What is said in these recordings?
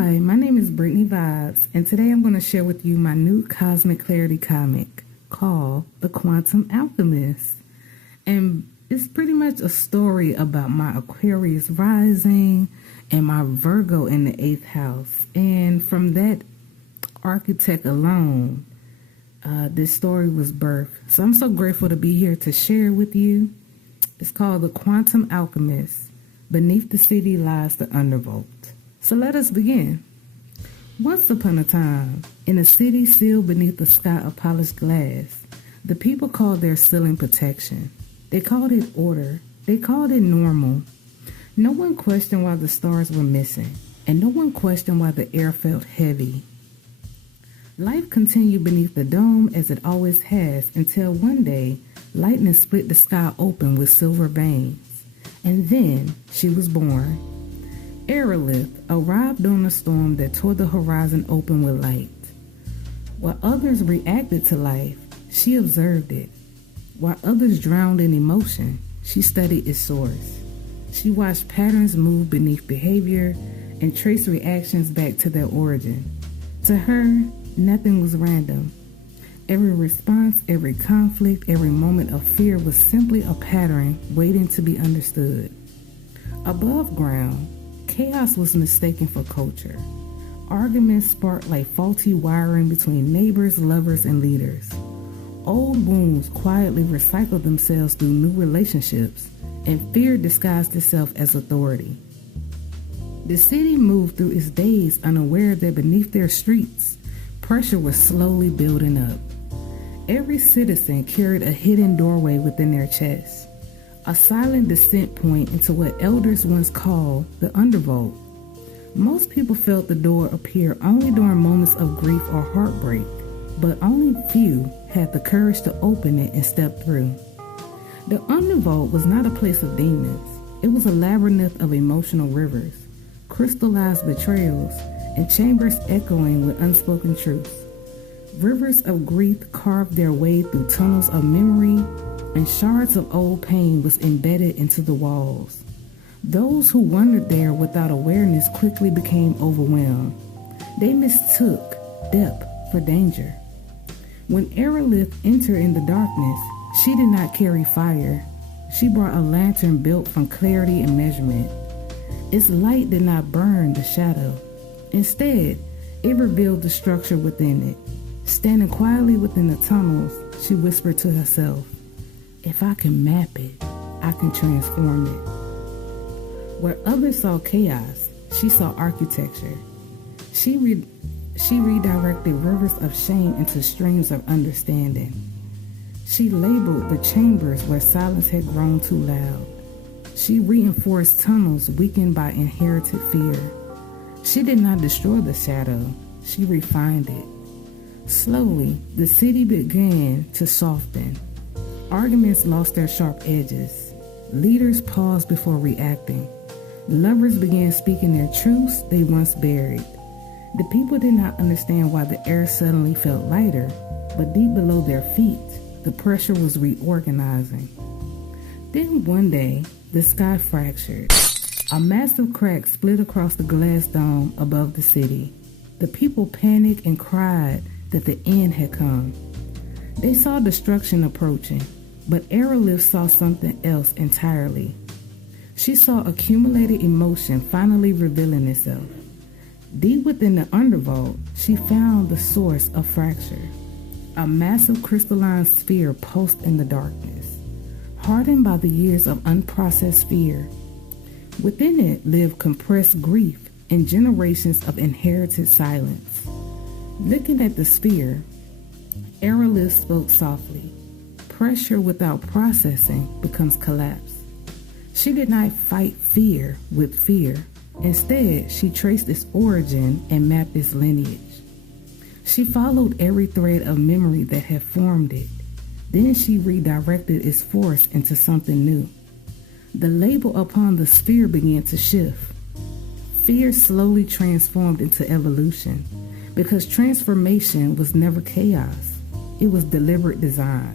Hi, my name is Brittany Vibes, and today I'm going to share with you my new Cosmic Clarity comic called The Quantum Alchemist. And it's pretty much a story about my Aquarius rising and my Virgo in the 8th house. And from that architect alone, this story was birthed. So I'm so grateful to be here to share with you. It's called The Quantum Alchemist. Beneath the city lies the undervolt. So let us begin. Once upon a time, in a city sealed beneath a sky of polished glass, the people called their ceiling protection. They called it order. They called it normal. No one questioned why the stars were missing, and no one questioned why the air felt heavy. Life continued beneath the dome as it always has until one day, lightning split the sky open with silver veins. And then she was born. Aerolith arrived on a storm that tore the horizon open with light. While others reacted to life, she observed it. While others drowned in emotion, she studied its source. She watched patterns move beneath behavior and traced reactions back to their origin. To her, nothing was random. Every response, every conflict, every moment of fear was simply a pattern waiting to be understood. Above ground, chaos was mistaken for culture. Arguments sparked like faulty wiring between neighbors, lovers, and leaders. Old wounds quietly recycled themselves through new relationships, and fear disguised itself as authority. The city moved through its days unaware that beneath their streets, pressure was slowly building up. Every citizen carried a hidden doorway within their chest, a silent descent point into what elders once called the undervolt. Most people felt the door appear only during moments of grief or heartbreak, but only few had the courage to open it and step through. The undervolt was not a place of demons. It was a labyrinth of emotional rivers, crystallized betrayals, and chambers echoing with unspoken truths. Rivers of grief carved their way through tunnels of memory, and shards of old pain was embedded into the walls. Those who wandered there without awareness quickly became overwhelmed. They mistook depth for danger. When Aerolith entered in the darkness, she did not carry fire. She brought a lantern built from clarity and measurement. Its light did not burn the shadow. Instead, it revealed the structure within it. Standing quietly within the tunnels, she whispered to herself, "If I can map it, I can transform it." Where others saw chaos, she saw architecture. She redirected rivers of shame into streams of understanding. She labeled the chambers where silence had grown too loud. She reinforced tunnels weakened by inherited fear. She did not destroy the shadow, she refined it. Slowly, the city began to soften. Arguments lost their sharp edges. Leaders paused before reacting. Lovers began speaking their truths they once buried. The people did not understand why the air suddenly felt lighter, but deep below their feet, the pressure was reorganizing. Then one day, the sky fractured. A massive crack split across the glass dome above the city. The people panicked and cried that the end had come. They saw destruction approaching, but Aerolith saw something else entirely. She saw accumulated emotion finally revealing itself. Deep within the undervolt, she found the source of fracture. A massive crystalline sphere pulsed in the darkness, hardened by the years of unprocessed fear. Within it lived compressed grief and generations of inherited silence. Looking at the sphere, Aerolith spoke softly. Pressure without processing becomes collapse. She did not fight fear with fear. Instead, she traced its origin and mapped its lineage. She followed every thread of memory that had formed it. Then she redirected its force into something new. The label upon the sphere began to shift. Fear slowly transformed into evolution, because transformation was never chaos. It was deliberate design.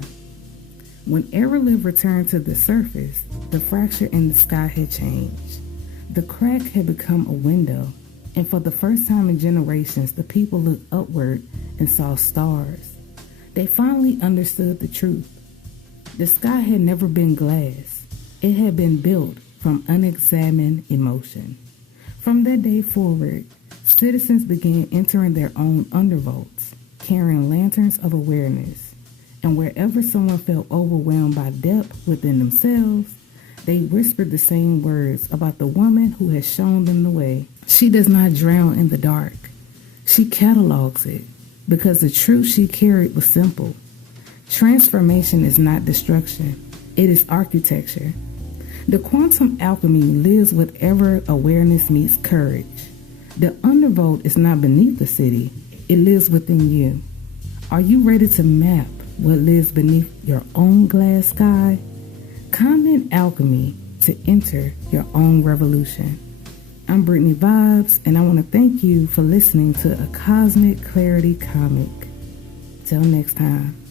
When Aerolith returned to the surface, the fracture in the sky had changed. The crack had become a window. And for the first time in generations, the people looked upward and saw stars. They finally understood the truth. The sky had never been glass. It had been built from unexamined emotion. From that day forward, citizens began entering their own undervotes, carrying lanterns of awareness. And wherever someone felt overwhelmed by depth within themselves, they whispered the same words about the woman who has shown them the way. She does not drown in the dark. She catalogs it because the truth she carried was simple. Transformation is not destruction. It is architecture. The quantum alchemy lives wherever awareness meets courage. The undervolt is not beneath the city. It lives within you. Are you ready to map what lives beneath your own glass sky? Comment alchemy to enter your own revolution. I'm Brittany Vibes, and I want to thank you for listening to a Cosmic Clarity comic. Till next time.